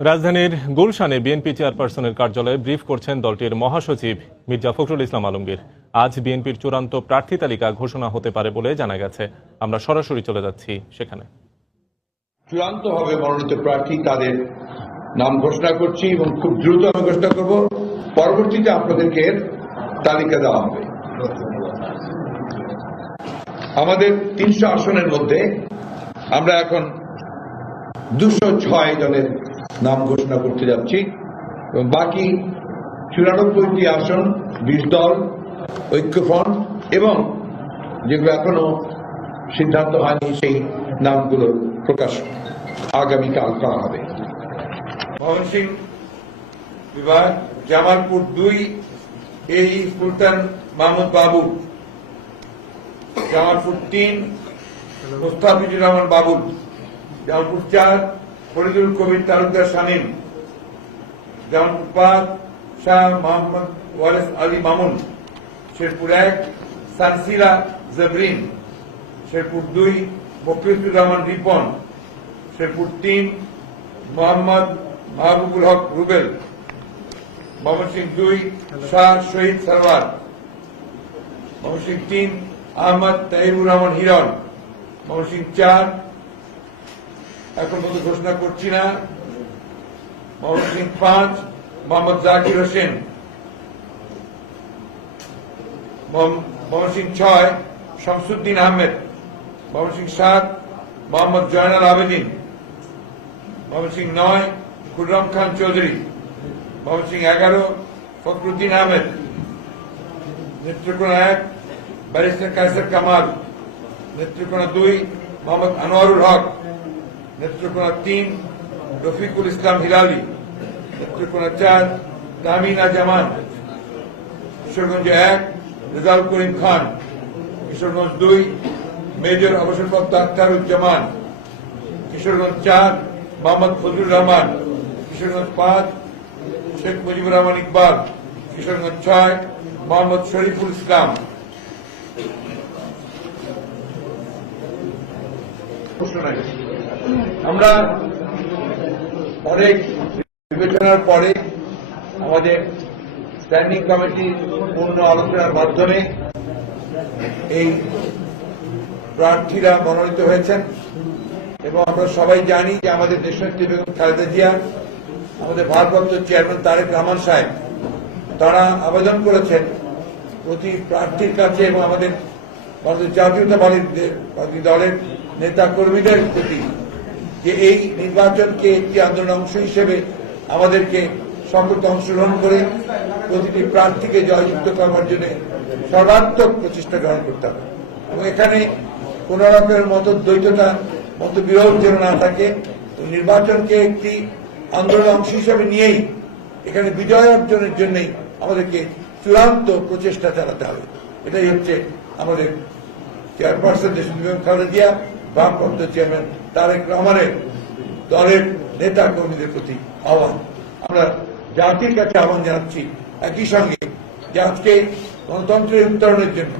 রাজধানীর গুলশানে বিএনপি চেয়ারপারসনের কার্যালয়ে ব্রিফ করছেন দলটির মহাসচিব মির্জা ফখরুল ইসলাম আলমগীর। আজ বিএনপির চূড়ান্ত প্রার্থী তালিকা ঘোষণা হতে পারে বলে জানা গেছে। আমরা সরাসরি চলে যাচ্ছি সেখানে। চূড়ান্তভাবে মনোনীত প্রার্থী তাদের নাম ঘোষণা করছি এবং খুব দ্রুত আমি ঘোষণা করব। পরবর্তীতে আপনাদেরকে তালিকা দেওয়া হবে। আমাদের 300 আসনের মধ্যে আমরা এখন 206 জনের নাম ঘোষণা করতে যাচ্ছি এবং বাকি 94টি আসন 20 দল, ঐক্যফ্রন্ট এবং যেগুলো এখনো সিদ্ধান্ত হয়নি সেই নামগুলো প্রকাশ আগামীকাল করা হবে। ময়মনসিংহ বিভাগ জামালপুর 2 এই সুলতান মাহমুদ বাবু, জামালপুর 3 মুস্তাফিজুর রহমান বাবুল, জামালপুর 4 ফরিদুল কবির তালুকদার শামীম, জামালপুর 5 শাহ মোহাম্মদ ওয়ারেস আলী মামুন, শেরপুর 1 সানসিরা জবরিন, শেরপুর 2 মফিজুর রহমান রিপন, শেরপুর 3 মোহাম্মদ মাহবুবুল হক রুবেল, ময়মনসিংহ 2 শাহ শহীদ সরওয়ার, ময়মনসিংহ 3 আহমদ তাহিরুর রহমান হিরণ, ময়মনসিংহ 4 এখন পর্যন্ত ঘোষণা করছি না, ময়মনসিংহ 5 মোহাম্মদ জাকির হোসেন, ময়মনসিংহ 6 শামসুদ্দিন আহমেদ, ময়মনসিংহ 7 মোহাম্মদ জয়নাল আবেদিন, ময়মনসিংহ 9 খুররম খান চৌধুরী, ময়মনসিংহ 11 ফখরুদ্দিন আহমেদ, নেত্রকোনা 1 ব্যারিস্টার কায়সার কামাল, নেত্রকোনা 2 মোহাম্মদ আনোয়ারুল হক, নেত্রকোনা 3 রফিকুল ইসলাম হিলালি, নেত্রকোনা 4 তামিনা জামান, কিশোরগঞ্জ 1 রেজাউল করিম খান, কিশোরগঞ্জ 2 মেজর অবসরপ্রাপ্ত আখতারুজ্জামান, কিশোরগঞ্জ 4 মোহাম্মদ ফজলুর রহমান, কিশোরগঞ্জ 5 শেখ মুজিবুর রহমান ইকবাল, কিশোরগঞ্জ 6 মোহাম্মদ শরীফুল ইসলাম। আমরা অনেক বিবেচনার পরে আমাদের স্ট্যান্ডিং কমিটির পূর্ণ আলোচনার মাধ্যমে এই প্রার্থীরা মনোনীত হয়েছেন এবং আমরা সবাই জানি যে আমাদের দেশনেত্রী বেগম খালেদা জিয়া, আমাদের ভারপ্রাপ্ত চেয়ারম্যান তারেক রহমান সাহেব, তারা আবেদন করেছেন প্রতি প্রার্থীর কাছে এবং আমাদের জাতীয়তাবাদী দলের নেতা কর্মীদের প্রতি যে এই নির্বাচনকে একটি আন্দোলন অংশ হিসেবে আমাদেরকে সকলকে অংশগ্রহণ করে প্রতিটি প্রার্থীকে জয়যুক্ত করবার জন্য সর্বাত্মক প্রচেষ্টা গ্রহণ করতে হবে এবং এখানে কোন রকমের মতদ্বৈততা, মতবিরোধ যেন না থাকে। নির্বাচনকে একটি আন্দোলন অংশ হিসেবে নিয়েই এখানে বিজয় অর্জনের জন্যই আমাদেরকে চূড়ান্ত প্রচেষ্টা চালাতে হবে। এটাই হচ্ছে আমাদের চেয়ারপারসন দেশনেত্রী বেগম খালেদা জিয়া, ভারপ্রাপ্ত চেয়ারম্যান তারেক রহমানের দলের নেতা কর্মীদের প্রতি আহ্বান। আমরা জাতির কাছে আহ্বান জানাচ্ছি একই সঙ্গে যে আজকে গণতন্ত্রের উত্তরণের জন্য